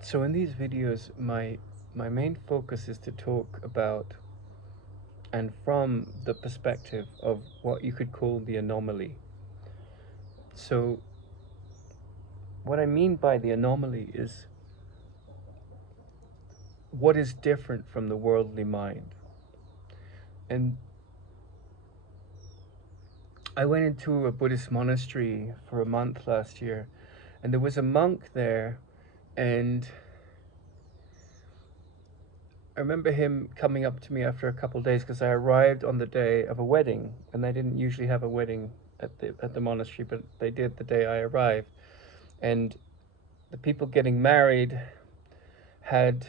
So in these videos, my main focus is to talk about, and from the perspective of what you could call the anomaly. So what I mean by the anomaly is what is different from the worldly mind. And I went into a Buddhist monastery for a month last year, and there was a monk there, and I remember him coming up to me after a couple of days, because I arrived on the day of a wedding, and they didn't usually have a wedding at the monastery, but they did the day I arrived. And the people getting married had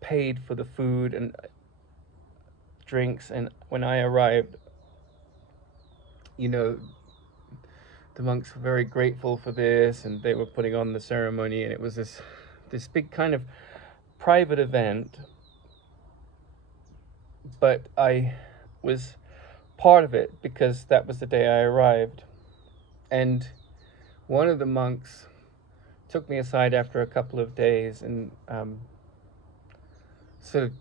paid for the food and drinks, and when I arrived, the monks were very grateful for this, and they were putting on the ceremony, and it was this big kind of private event, but I was part of it because that was the day I arrived. And one of the monks took me aside after a couple of days and sort of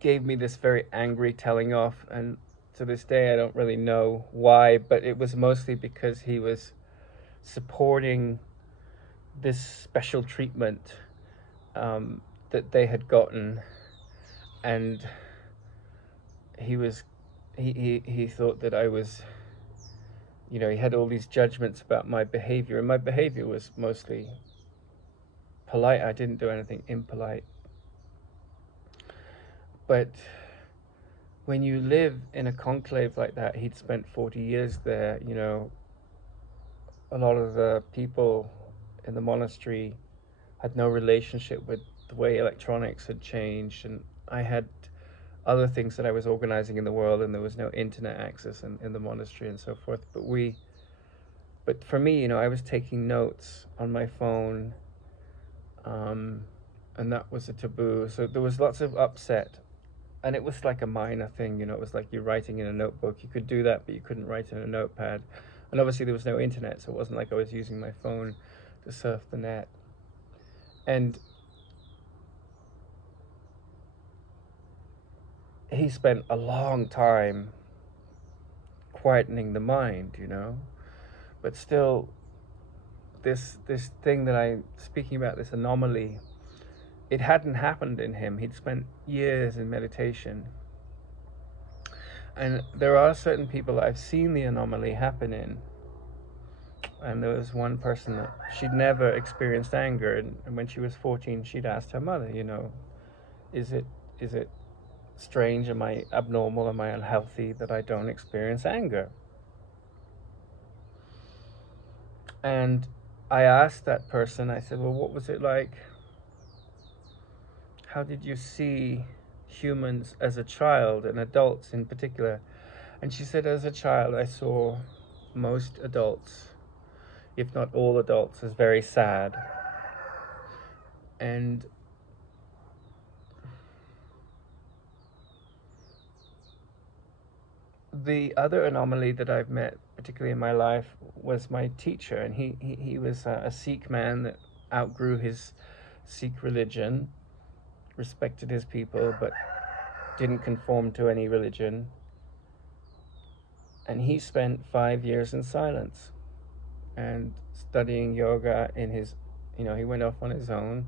gave me this very angry telling off, and to this day I don't really know why, but it was mostly because he was supporting this special treatment that they had gotten, and he thought that I was, he had all these judgments about my behavior, and my behavior was mostly polite. I didn't do anything impolite. But when you live in a conclave like that, he'd spent 40 years there, a lot of the people in the monastery had no relationship with the way electronics had changed, and I had other things that I was organizing in the world, and there was no internet access in the monastery and so forth. But for me, I was taking notes on my phone, and that was a taboo. So there was lots of upset, and it was like a minor thing, it was like you're writing in a notebook. You could do that, but you couldn't write in a notepad. And obviously there was no internet, so it wasn't like I was using my phone to surf the net. And he spent a long time quietening the mind, but still this thing that I'm speaking about, this anomaly, it hadn't happened in him. He'd spent years in meditation. And there are certain people I've seen the anomaly happen in. And there was one person that she'd never experienced anger, and when she was 14, she'd asked her mother, is it strange? Am I abnormal? Am I unhealthy that I don't experience anger? And I asked that person, I said, well, what was it like? How did you see humans as a child, and adults in particular? And she said, as a child, I saw most adults, if not all adults, as very sad. And the other anomaly that I've met, particularly in my life, was my teacher. And he was a Sikh man that outgrew his Sikh religion, respected his people, but didn't conform to any religion. And he spent 5 years in silence and studying yoga in his, he went off on his own,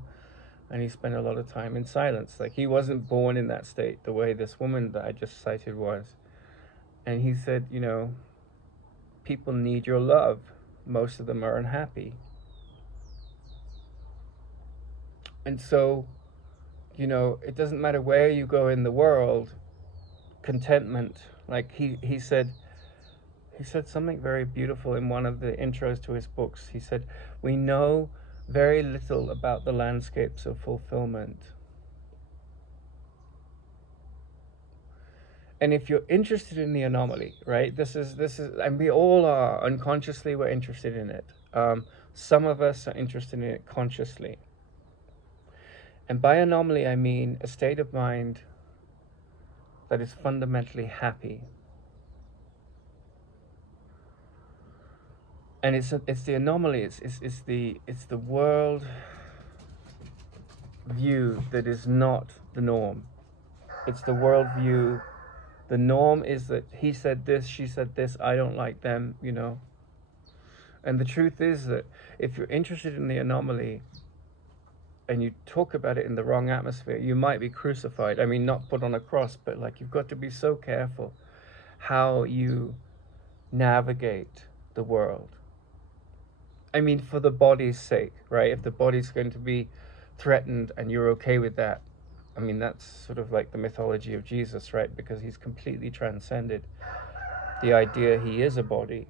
and he spent a lot of time in silence. Like, he wasn't born in that state the way this woman that I just cited was. And he said, people need your love. Most of them are unhappy. And so, it doesn't matter where you go in the world, contentment, like he said something very beautiful in one of the intros to his books. He said, we know very little about the landscapes of fulfillment. And if you're interested in the anomaly, right, this is, and we all are, unconsciously we're interested in it. Some of us are interested in it consciously. And by anomaly, I mean a state of mind that is fundamentally happy. And it's the anomaly. It's the world view that is not the norm. It's the world view. The norm is that he said this, she said this, I don't like them, you know. And the truth is that if you're interested in the anomaly and you talk about it in the wrong atmosphere, you might be crucified. I mean, not put on a cross, but like you've got to be so careful how you navigate the world. I mean, for the body's sake, right? If the body's going to be threatened and you're okay with that, I mean, that's sort of like the mythology of Jesus, right? Because he's completely transcended the idea he is a body.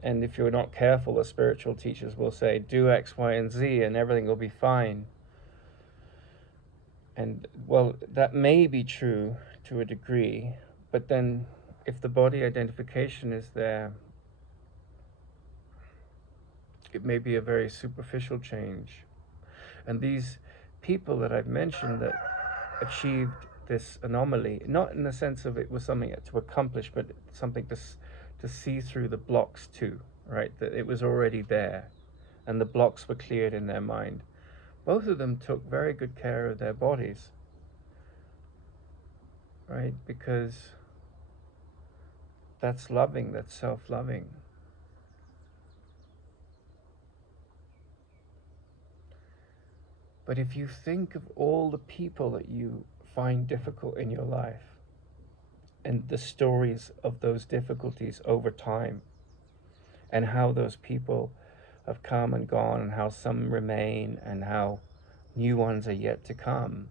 And if you're not careful, the spiritual teachers will say, do X, Y, and Z, and everything will be fine. And, well, that may be true to a degree, but then if the body identification is there, it may be a very superficial change. And these people that I've mentioned that achieved this anomaly, not in the sense of it was something to accomplish, but something to see through the blocks too, right? That it was already there and the blocks were cleared in their mind. Both of them took very good care of their bodies, right? Because that's loving, that's self-loving. But if you think of all the people that you find difficult in your life and the stories of those difficulties over time and how those people have come and gone and how some remain and how new ones are yet to come,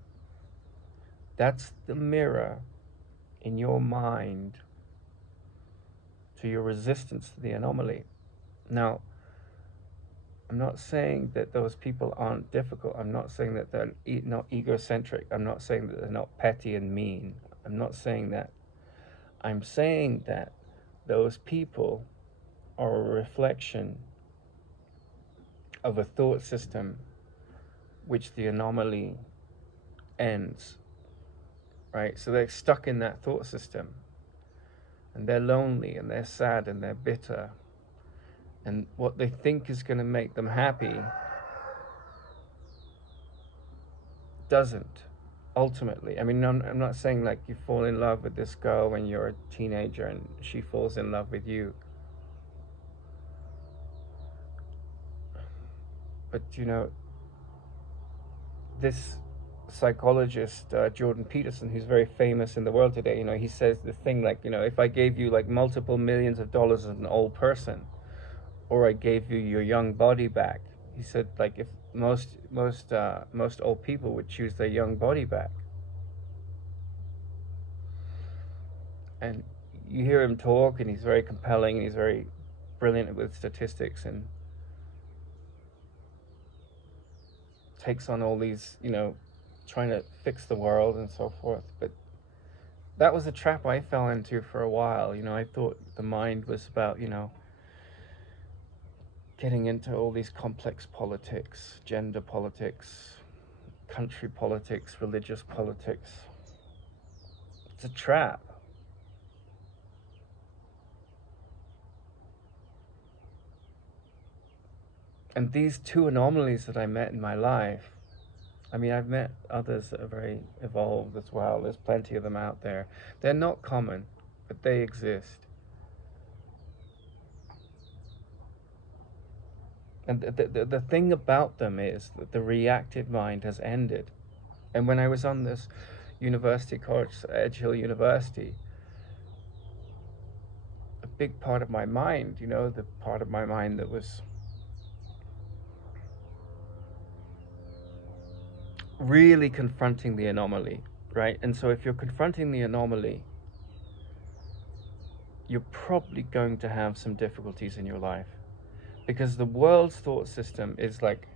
that's the mirror in your mind to your resistance to the anomaly. Now, I'm not saying that those people aren't difficult. I'm not saying that they're not egocentric. I'm not saying that they're not petty and mean. I'm not saying that. I'm saying that those people are a reflection of a thought system which the anomaly ends, right? So they're stuck in that thought system and they're lonely and they're sad and they're bitter. And what they think is going to make them happy doesn't, ultimately. I mean, I'm not saying like you fall in love with this girl when you're a teenager and she falls in love with you. But, you know, this psychologist, Jordan Peterson, who's very famous in the world today, you know, he says the thing like, you know, if I gave you like multiple millions of dollars as an old person, or I gave you your young body back. He said, like, if most old people would choose their young body back. And you hear him talk, and he's very compelling, and he's very brilliant with statistics, and takes on all these, you know, trying to fix the world and so forth. But that was a trap I fell into for a while. You know, I thought the mind was about, you know, getting into all these complex politics, gender politics, country politics, religious politics. It's a trap. And these two anomalies that I met in my life, I mean, I've met others that are very evolved as well. There's plenty of them out there. They're not common, but they exist. And the thing about them is that the reactive mind has ended. And when I was on this university course, Edge Hill University, a big part of my mind, you know, the part of my mind that was really confronting the anomaly, right? And so if you're confronting the anomaly, you're probably going to have some difficulties in your life. Because the world's thought system is like,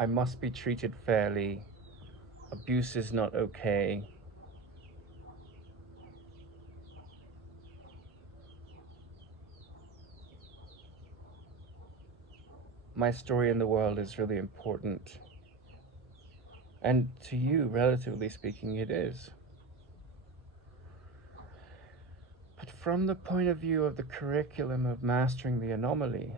I must be treated fairly, abuse is not okay. My story in the world is really important. And to you, relatively speaking, it is. But from the point of view of the curriculum of mastering the anomaly,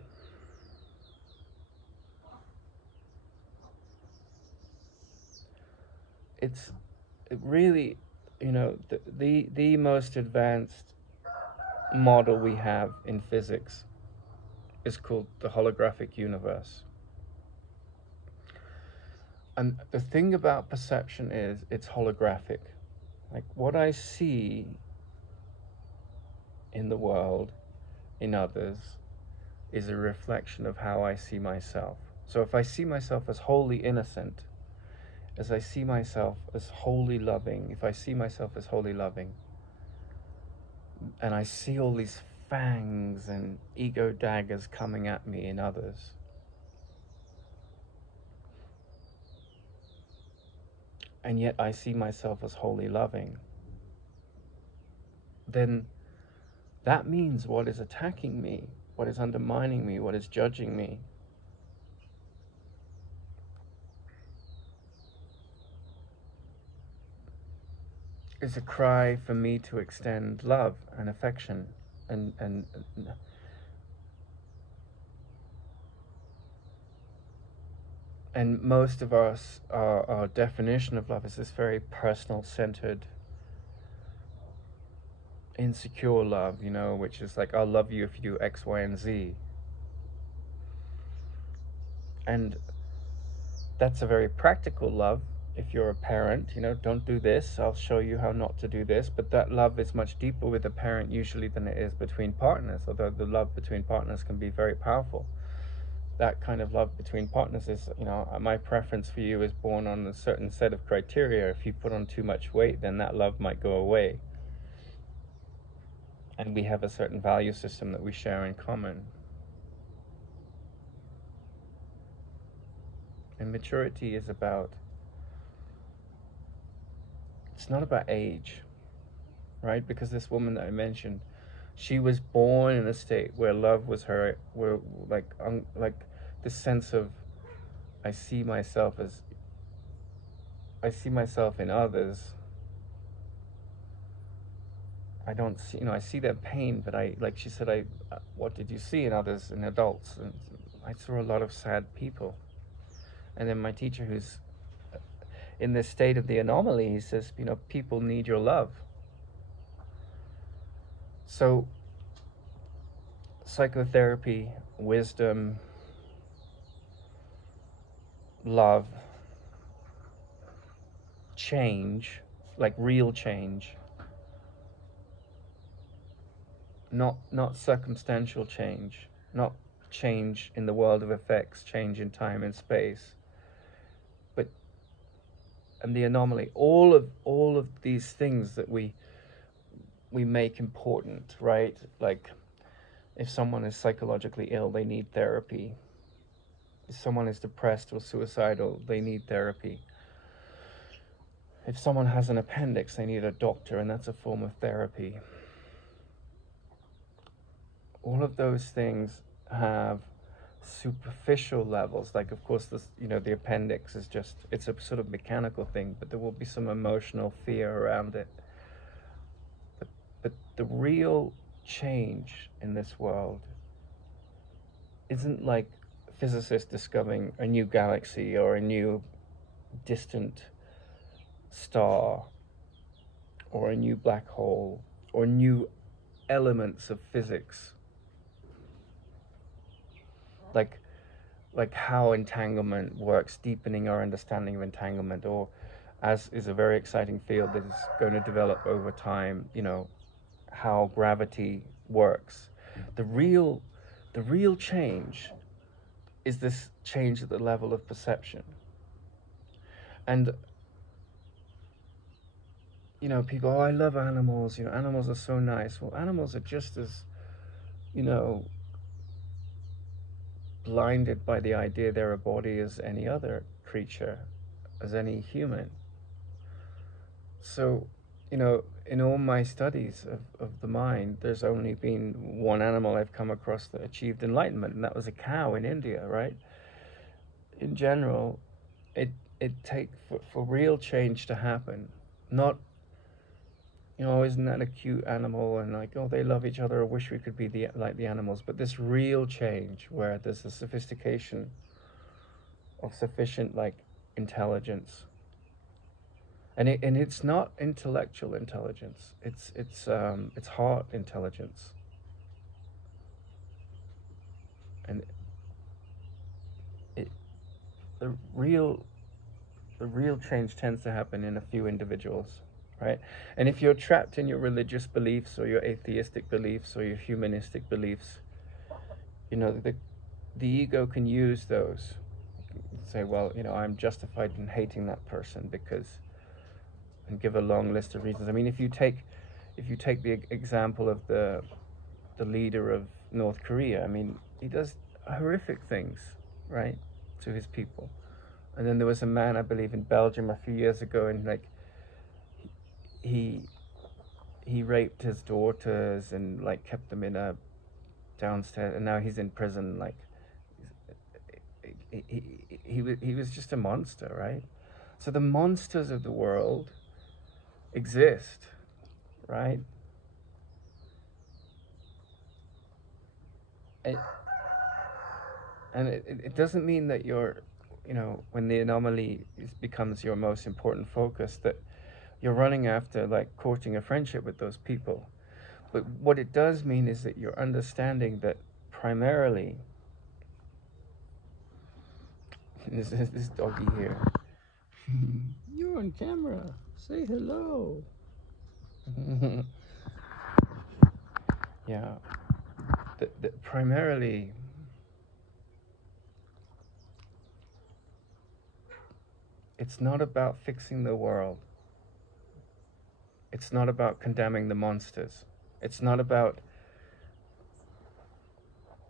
it really, the most advanced model we have in physics is called the holographic universe. And the thing about perception is it's holographic. Like what I see in the world, in others, is a reflection of how I see myself. So if I see myself as wholly innocent, as I see myself as wholly loving, if I see myself as wholly loving, and I see all these fangs and ego daggers coming at me in others, and yet I see myself as wholly loving, then that means what is attacking me, what is undermining me, what is judging me, is a cry for me to extend love and affection and most of us, our definition of love is this very personal centered, insecure love, which is like, I'll love you if you do X, Y, and Z. And that's a very practical love. If you're a parent, don't do this, I'll show you how not to do this. But that love is much deeper with a parent usually than it is between partners, although the love between partners can be very powerful. That kind of love between partners is, my preference for you is born on a certain set of criteria. If you put on too much weight, then that love might go away. And we have a certain value system that we share in common. And maturity is about, it's not about age, right? Because this woman that I mentioned, she was born in a state where love was her, where like this sense of, I see myself in others. I don't see, I see their pain, but like she said, what did you see in others, in adults? And I saw a lot of sad people. And then my teacher, who's in this state of the anomaly, he says, people need your love. So psychotherapy, wisdom, love, change, like real change, not circumstantial change, not change in the world of effects, change in time and space, and the anomaly, all of these things that we make important, right? Like if someone is psychologically ill, they need therapy. If someone is depressed or suicidal, they need therapy. If someone has an appendix, they need a doctor, and that's a form of therapy. All of those things have superficial levels, like of course this, the appendix is just, it's a sort of mechanical thing, but there will be some emotional fear around it. But the real change in this world isn't like physicists discovering a new galaxy or a new distant star or a new black hole or new elements of physics, like how entanglement works, deepening our understanding of entanglement, or as is a very exciting field that is going to develop over time, how gravity works. The real change is this change at the level of perception. And people, I love animals, animals are so nice. Well, animals are just as, blinded by the idea they're a body as any other creature, as any human. So, in all my studies of the mind, there's only been one animal I've come across that achieved enlightenment, and that was a cow in India, right? In general, it takes for real change to happen, not you know, isn't that a cute animal? And like, oh, they love each other. I wish we could be like the animals. But this real change where there's a sophistication of sufficient like intelligence, and it's not intellectual intelligence. It's heart intelligence, and it the real change tends to happen in a few individuals, right? And if you're trapped in your religious beliefs or your atheistic beliefs or your humanistic beliefs, you know, the ego can use those. Say, well, you know, I'm justified in hating that person because, and give a long list of reasons. I mean, if you take the example of the leader of North Korea, I mean, he does horrific things, right, to his people. And then there was a man, I believe, in Belgium a few years ago, and like he raped his daughters and like kept them in a downstairs, and now he's in prison. Like he was just a monster, right? So the monsters of the world exist, right? It doesn't mean that you're, you know, when the anomaly becomes your most important focus, that you're running after like courting a friendship with those people. But what it does mean is that you're understanding that primarily, this doggy here. You're on camera. Say hello. Yeah. That primarily, it's not about fixing the world. It's not about condemning the monsters. It's not about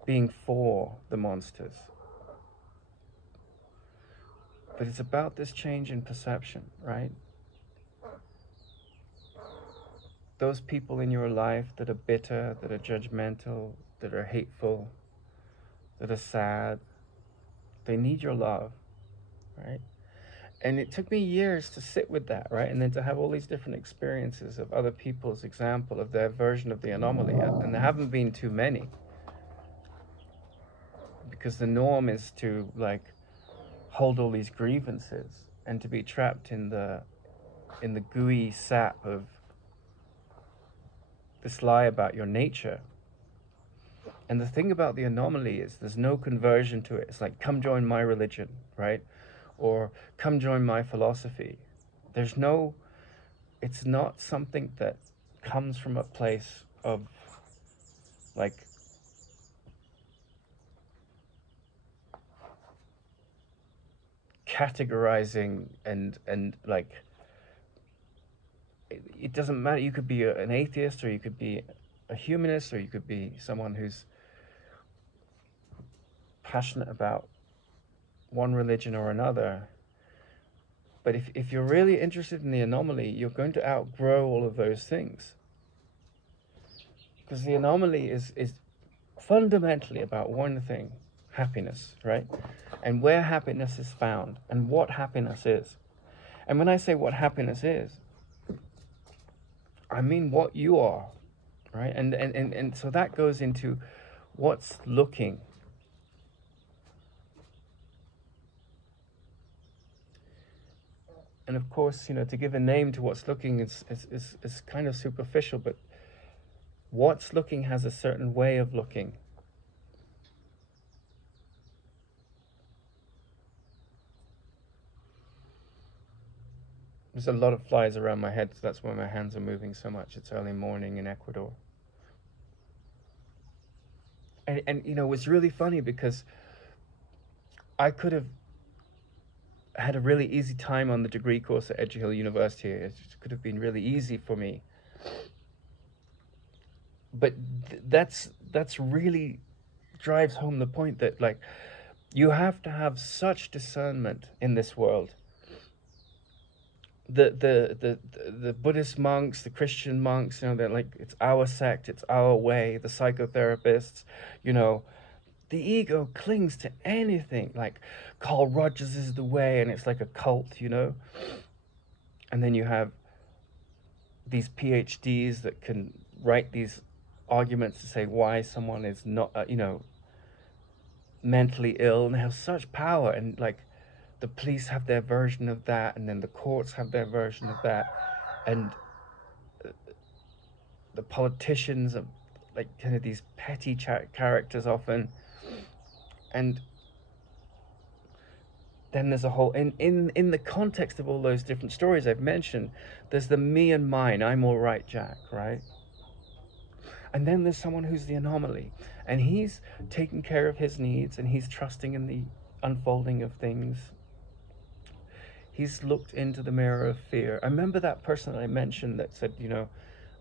being for the monsters. But it's about this change in perception, right? Those people in your life that are bitter, that are judgmental, that are hateful, that are sad, they need your love, right? And it took me years to sit with that, right? And then to have all these different experiences of other people's example of their version of the anomaly. And there haven't been too many. Because the norm is to like hold all these grievances and to be trapped in the gooey sap of this lie about your nature. And the thing about the anomaly is there's no conversion to it. It's like, come join my religion, right? Or come join my philosophy. There's no, it's not something that comes from a place of like categorizing and like, it doesn't matter. You could be an atheist, or you could be a humanist, or you could be someone who's passionate about one religion or another. But if you're really interested in the anomaly, you're going to outgrow all of those things. Because the anomaly is fundamentally about one thing, happiness, right? And where happiness is found, and what happiness is. And when I say what happiness is, I mean what you are, right? And so that goes into what's looking. And of course, you know, to give a name to what's looking is kind of superficial, but what's looking has a certain way of looking. There's a lot of flies around my head, so that's why my hands are moving so much. It's early morning in Ecuador. And you know, it was really funny because I could have had a really easy time on the degree course at Edge Hill University. It could have been really easy for me. But that's really drives home the point that like you have to have such discernment in this world. The Buddhist monks, the Christian monks, you know, they're like, it's our sect, it's our way. The psychotherapists, you know, the ego clings to anything. Like Carl Rogers is the way, and it's like a cult, you know. And then you have these PhDs that can write these arguments to say why someone is not, mentally ill, and they have such power, and like the police have their version of that, and then the courts have their version of that, and the politicians are like kind of these petty characters often, and then there's a whole in the context of all those different stories I've mentioned, there's the me and mine, I'm all right Jack, right? And then there's someone who's the anomaly, and he's taking care of his needs, and he's trusting in the unfolding of things. He's looked into the mirror of fear. I remember that person that I mentioned that said,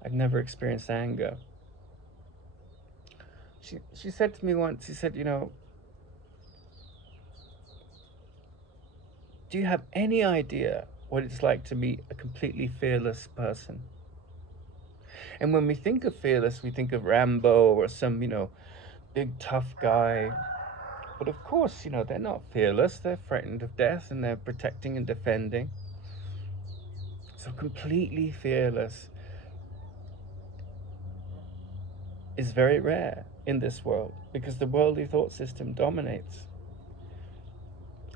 I've never experienced anger. She said to me once, she said, do you have any idea what it's like to meet a completely fearless person? And when we think of fearless, we think of Rambo or some, big tough guy. But of course, they're not fearless. They're frightened of death, and they're protecting and defending. So completely fearless is very rare in this world, because the worldly thought system dominates.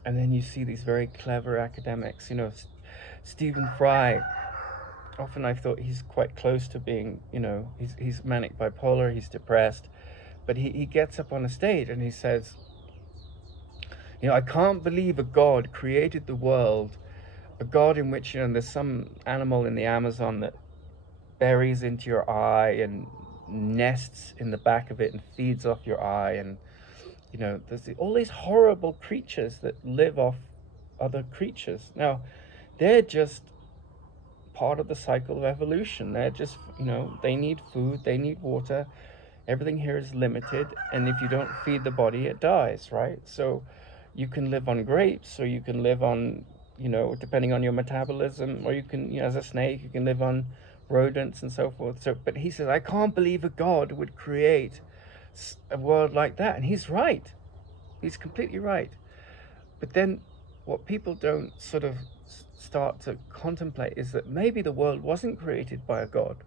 And then you see these very clever academics, Stephen Fry. Often I've thought he's quite close to being, he's manic bipolar, he's depressed, but he gets up on a stage and he says, I can't believe a God created the world, a God in which, there's some animal in the Amazon that buries into your eye and nests in the back of it and feeds off your eye, and there's all these horrible creatures that live off other creatures. Now, they're just part of the cycle of evolution. They're just, they need food, they need water. Everything here is limited, and if you don't feed the body, it dies, right? So you can live on grapes, or you can live on, depending on your metabolism, or you can, as a snake, you can live on rodents and so forth. So, but he says, I can't believe a God would create a world like that. And he's right. He's completely right. But then what people don't sort of start to contemplate is that maybe the world wasn't created by a God.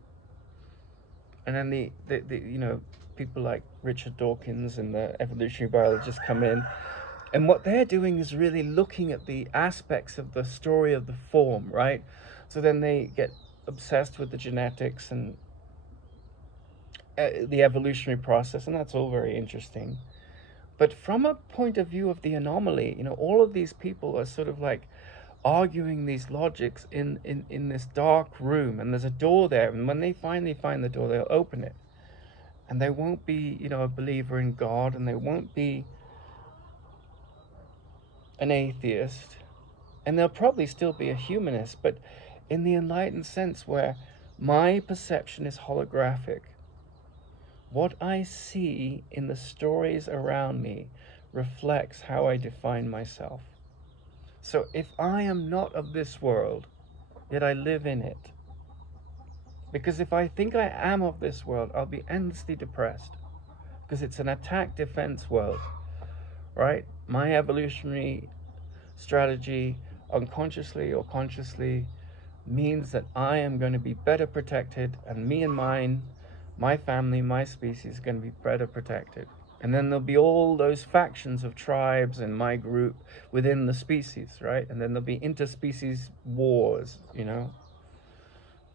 And then the people like Richard Dawkins and the evolutionary biologists come in, and what they're doing is really looking at the aspects of the story of the form, right? So then they get obsessed with the genetics and the evolutionary process, and that's all very interesting. But from a point of view of the anomaly, all of these people are sort of like arguing these logics in this dark room, and there's a door there, and when they finally find the door, they'll open it, and they won't be, a believer in God, and they won't be an atheist, and they'll probably still be a humanist, but in the enlightened sense where my perception is holographic. What I see in the stories around me reflects how I define myself. So if I am not of this world, yet I live in it, because if I think I am of this world, I'll be endlessly depressed, because it's an attack-defense world, right? My evolutionary strategy, unconsciously or consciously, means that I am going to be better protected, and me and mine, my family, my species, are going to be better protected. And then there'll be all those factions of tribes and my group within the species, right? And then there'll be interspecies wars,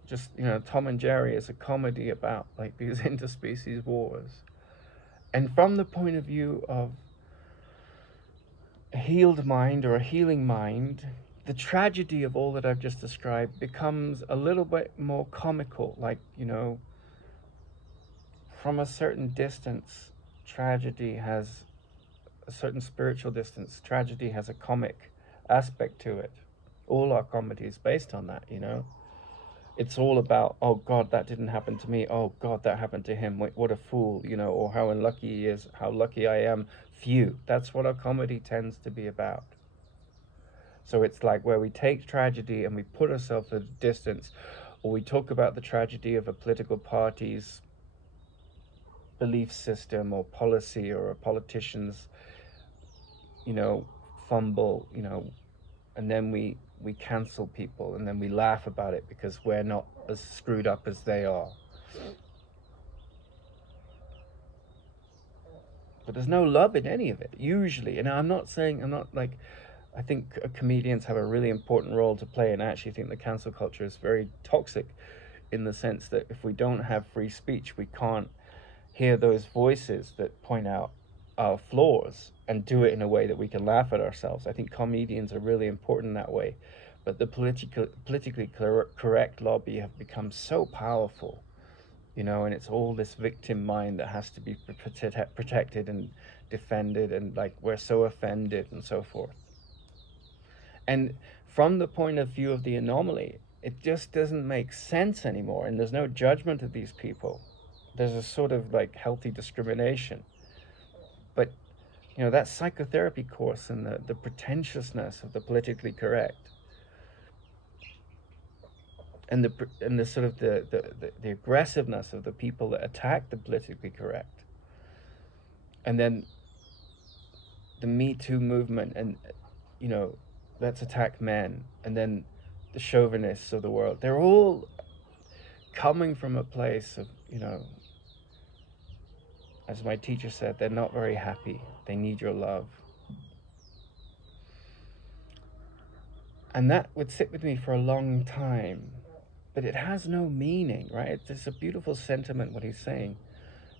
Just, Tom and Jerry is a comedy about like these interspecies wars. And from the point of view of a healed mind or a healing mind, the tragedy of all that I've just described becomes a little bit more comical, like, from a certain distance, tragedy has a certain spiritual distance. Tragedy has a comic aspect to it. All our comedy is based on that, It's all about, oh God, that didn't happen to me. Oh God, that happened to him. Wait, what a fool, or how unlucky he is, how lucky I am. Phew. That's what our comedy tends to be about. So it's like where we take tragedy and we put ourselves at a distance, or we talk about the tragedy of a political party's belief system or policy, or a politician's, fumble, and then we cancel people, and then we laugh about it because we're not as screwed up as they are. But there's no love in any of it, usually. And I'm not like, I think comedians have a really important role to play, and I actually think the cancel culture is very toxic in the sense that if we don't have free speech, we can't hear those voices that point out our flaws and do it in a way that we can laugh at ourselves. I think comedians are really important that way. But the politically correct lobby have become so powerful, and it's all this victim mind that has to be protected and defended, and like we're so offended and so forth. And from the point of view of the anomaly, it just doesn't make sense anymore, and there's no judgment of these people. There's a sort of like healthy discrimination. But that psychotherapy course and the pretentiousness of the politically correct, and the sort of the aggressiveness of the people that attack the politically correct, and then the Me Too movement, and let's attack men, and then the chauvinists of the world, they're all coming from a place of, as my teacher said, they're not very happy. They need your love. And that would sit with me for a long time, but it has no meaning, right? It's a beautiful sentiment, what he's saying.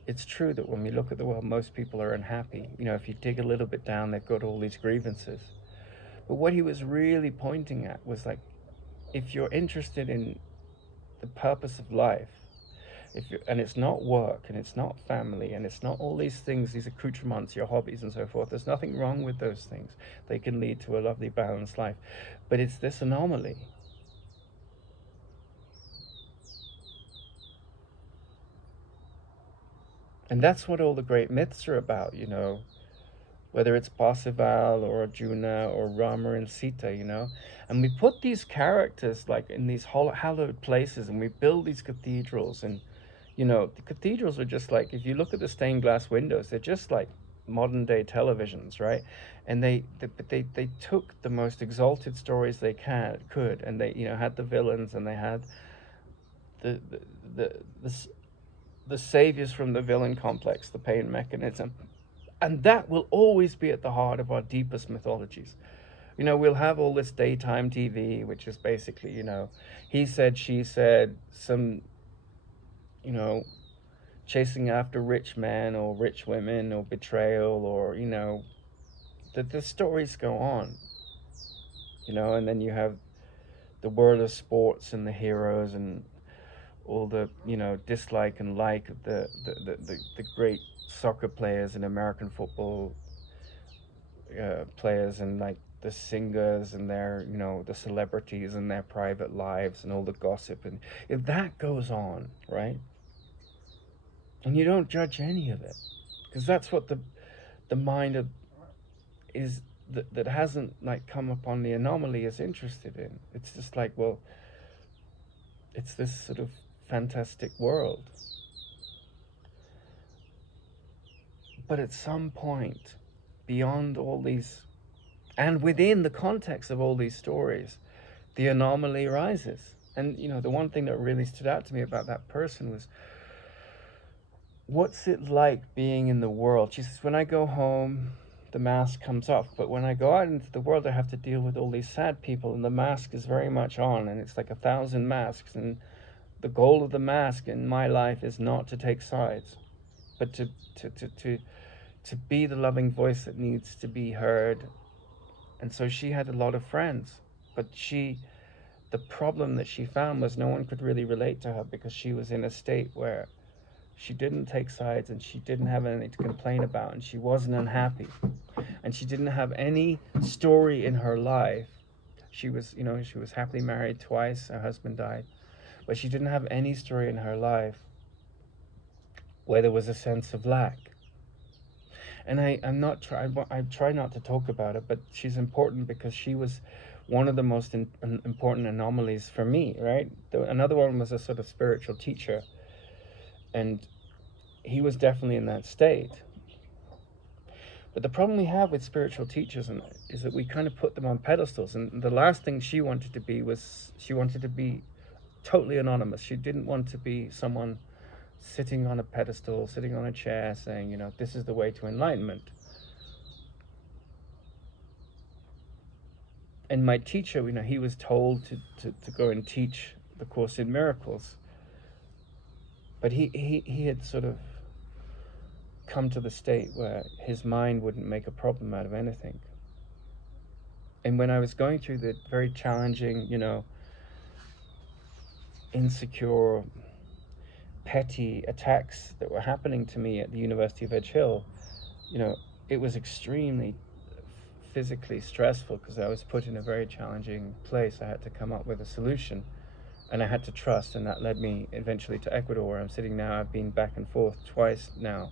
It's true that when we look at the world, most people are unhappy. If you dig a little bit down, they've got all these grievances. But what he was really pointing at was like, if you're interested in the purpose of life, and it's not work, and it's not family, and it's not all these things, these accoutrements, your hobbies and so forth, there's nothing wrong with those things. They can lead to a lovely, balanced life. But it's this anomaly. And that's what all the great myths are about, whether it's Parsival or Arjuna or Rama and Sita, and we put these characters like in these hallowed places, and we build these cathedrals, and the cathedrals are just like, if you look at the stained glass windows, they're just like modern day televisions, right? And they took the most exalted stories they could, and they had the villains, and they had the saviors from the villain complex, the pain mechanism. And that will always be at the heart of our deepest mythologies. We'll have all this daytime TV, which is basically, he said, she said, some, chasing after rich men or rich women or betrayal, or, the stories go on, and then you have the world of sports and the heroes and all the, dislike and like of the great soccer players and American football players, and like the singers and their, the celebrities and their private lives and all the gossip, and if that goes on, right? And you don't judge any of it, because that's what the mind of is that hasn't like come upon the anomaly is interested in. It's just like, well, it's this sort of fantastic world. But at some point, beyond all these, and within the context of all these stories, the anomaly rises. And, the one thing that really stood out to me about that person was, what's it like being in the world? She says, when I go home, the mask comes off. But when I go out into the world, I have to deal with all these sad people, and the mask is very much on, and it's like 1,000 masks. And the goal of the mask in my life is not to take sides, but to be the loving voice that needs to be heard. And so she had a lot of friends, but the problem that she found was no one could really relate to her, because she was in a state where she didn't take sides, and she didn't have anything to complain about, and she wasn't unhappy, and she didn't have any story in her life. She was happily married twice. Her husband died, but she didn't have any story in her life where there was a sense of lack. And I try not to talk about it, but she's important because she was one of the most important anomalies for me, right? Another one was a sort of spiritual teacher, and he was definitely in that state. But the problem we have with spiritual teachers is that we kind of put them on pedestals, and the last thing she wanted to be was, she wanted to be totally anonymous. She didn't want to be someone sitting on a pedestal, sitting on a chair saying, you know, this is the way to enlightenment. And my teacher, you know, he was told to go and teach the Course in Miracles. But he had sort of come to the state where his mind wouldn't make a problem out of anything. And when I was going through the very challenging, you know, insecure, petty attacks that were happening to me at the University of Edge Hill, you know, it was extremely physically stressful because I was put in a very challenging place. I had to come up with a solution, and I had to trust, and that led me eventually to Ecuador, where I'm sitting now. I've been back and forth twice now